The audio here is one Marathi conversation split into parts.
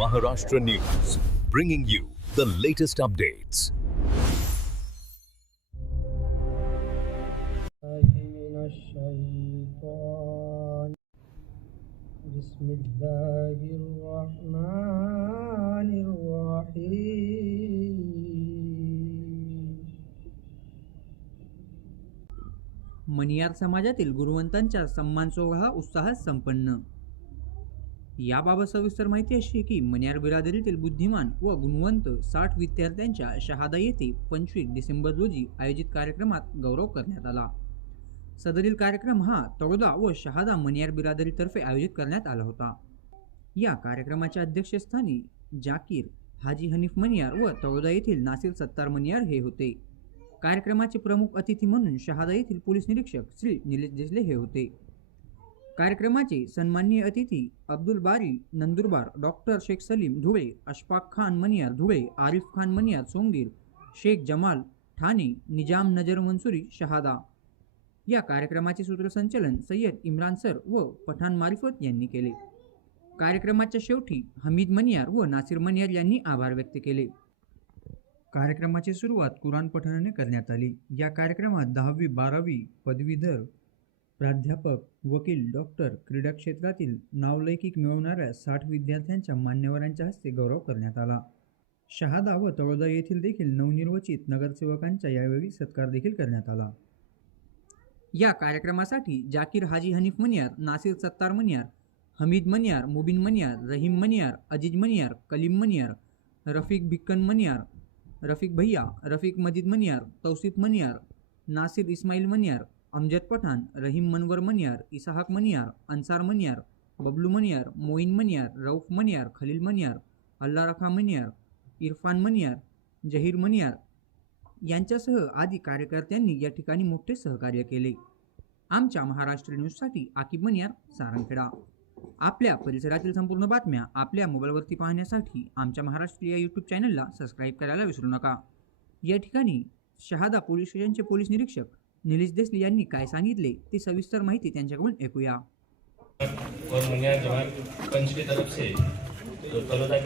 Maharashtra News, bringing you the latest updates. Maniyar समाजातील गुरुवंतांच्या सन्मान सोहळा उत्साहात संपन्न. याबाबत सविस्तर माहिती अशी की मणियार बिरादरीतील बुद्धिमान व गुणवंत 60 विद्यार्थ्यांच्या शहादा येथे 25 डिसेंबर रोजी आयोजित कार्यक्रमात गौरव करण्यात आला. सदरील कार्यक्रम हा तळोदा व शहादा मणियार बिरादरीतर्फे आयोजित करण्यात आला होता. या कार्यक्रमाच्या अध्यक्षस्थानी जाकीर हाजी हनीफ मणियार व तळोदा येथील नासिर सत्तार मणियार हे होते. कार्यक्रमाचे प्रमुख अतिथी म्हणून शहादा येथील पोलीस निरीक्षक श्री निलेश देसले हे होते. कार्यक्रमाचे सन्माननीय अतिथी अब्दुल बारी नंदुरबार, डॉक्टर शेख सलीम धुळे, अशफाक खान मणियार धुळे, आरिफ खान मणियार सोंगीर, शेख जमाल ठाणे, निजाम नजर मंसुरी शहादा. या कार्यक्रमाचे सूत्रसंचालन सय्यद इम्रान सर व पठाण मारिफत यांनी केले. कार्यक्रमाच्या शेवटी हमीद मणियार व नासिर मणियार यांनी आभार व्यक्त केले. कार्यक्रमाची सुरुवात कुराण पठणाने करण्यात आली. या कार्यक्रमात 10वी 12वी पदवीधर प्राध्यापक, वकील, डॉक्टर, क्रीडा क्षेत्रातील नावलौकिक मिळवणाऱ्या 60 विद्यार्थ्यांच्या मान्यवरांच्या हस्ते गौरव करण्यात आला. शहादा व तळोदा येथील देखील नवनिर्वाचित नगरसेवकांचा यावेळी सत्कार देखील करण्यात आला. या कार्यक्रमासाठी जाकीर हाजी हनीफ मणियार, नासिर सत्तार मणियार, हमीद मणियार, मुबीन मणियार, रहीम मणियार, अजीज मणियार, कलीम मणियार, रफीक भिक्कन मणियार, रफीक भैया, रफीक मजीद मणियार, तौसिफ मणियार, नासिर इस्माईल मणियार, अमजद पठाण, रहीम मनवर मणियार, इसाहक मणियार, अन्सार मणियार, बबलू मणियार, मोईन मणियार, रऊफ मणियार, खलील मणियार, अल्ला रखा मणियार, इरफान मणियार, जहीर मणियार यांच्यासह आदी कार्यकर्त्यांनी या ठिकाणी मोठे सहकार्य केले. आमच्या महाराष्ट्र न्यूजसाठी आकिब मणियार, सारंगखेडा. आपल्या परिसरातील संपूर्ण बातम्या आपल्या मोबाईलवरती पाहण्यासाठी आमच्या महाराष्ट्र या यूट्यूब चॅनलला सबस्क्राईब करायला विसरू नका. या ठिकाणी शहादा पोलीस स्टेशनचे पोलीस निरीक्षक निलेश देसले यांनी काय सांगितले ते सविस्तर माहिती त्यांच्याकडून ऐकूया. और मणियार जवान पंच की तरफ से तो तलोदा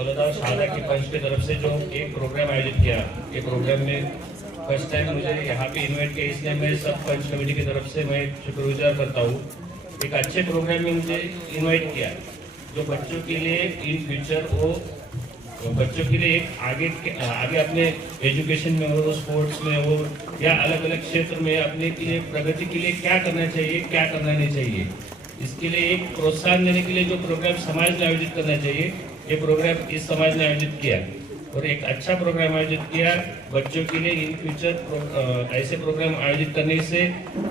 और शहादा के पंच की तरफ से जो एक प्रोग्राम आयोजित किया, ये प्रोग्राम में फर्स्ट टाइम मुझे यहाँ पे इन्वाइट किया, इसलिए मैं सब पंच कमेटी की तरफ से मैं शुक्रगुजार करता हूँ. एक अच्छे प्रोग्राम में मुझे इन्वाइट किया जो बच्चों के लिए इन फ्यूचर वो बच्चों के लिए एक आगे अपने एजुकेशन में हो, स्पोर्ट्स में हो या अलग अलग क्षेत्र में अपने के लिए प्रगति के लिए क्या करना चाहिए, क्या करना नहीं चाहिए, इसके लिए एक प्रोत्साहन देने के लिए जो प्रोग्राम समाज ने आयोजित करना चाहिए, ये प्रोग्राम इस समाज ने आयोजित किया और एक अच्छा प्रोग्राम आयोजित किया. बच्चों के लिए इन फ्यूचर ऐसे प्रोग्राम आयोजित करने से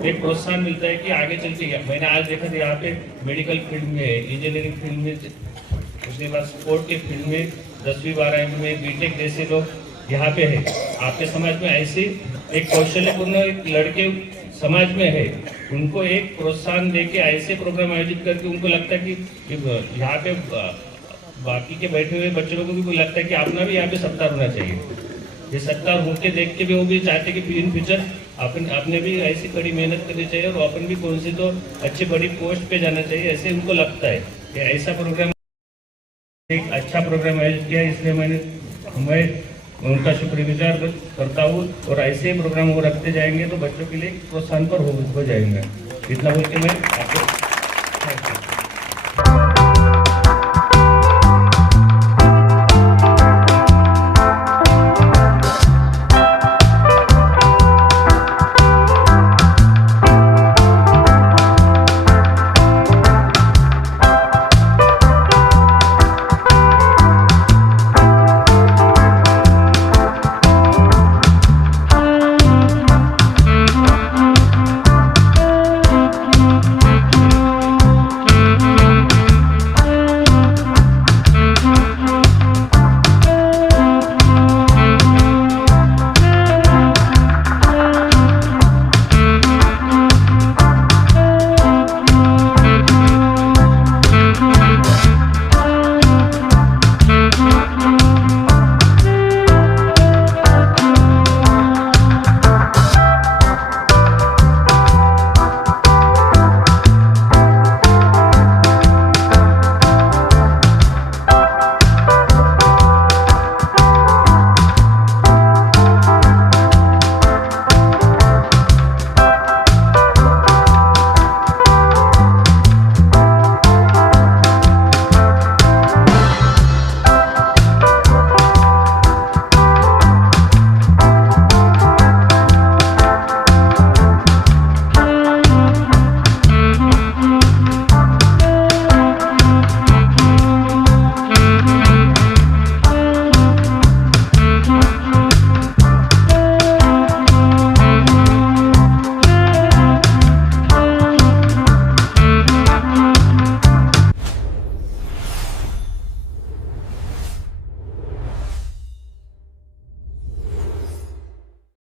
एक प्रोत्साहन मिलता है कि आगे चल के मैंने आज देखा था यहाँ पे मेडिकल फील्ड में, इंजीनियरिंग फील्ड में, उसके बाद स्पोर्ट के फील्ड में 10वीं 12वीं में बीटेक जैसे लोग यहाँ पे है. आपके समाज में ऐसे एक कौशल्यपूर्ण लड़के समाज में है, उनको एक प्रोत्साहन दे के ऐसे प्रोग्राम आयोजित करके उनको लगता है कि यहाँ पे बाकी के बैठे हुए बच्चों को भी लगता है कि अपना भी यहाँ पे सत्कार होना चाहिए. ये सत्कार होते देख के भी वो भी चाहते कि इन फ्यूचर अपने भी ऐसी कड़ी मेहनत करनी चाहिए और अपन भी कौन सी तो अच्छी बड़ी पोस्ट पे जाना चाहिए, ऐसे उनको लगता है कि ऐसा प्रोग्राम एक अच्छा प्रोग्राम आयोजित किया. इसलिए मैं उनका शुक्रगुजार करता हूँ और ऐसे ही प्रोग्राम वो रखते जाएंगे तो बच्चों के लिए प्रोत्साहन पर हो जाएंगे. इतना बोल के मैं आपको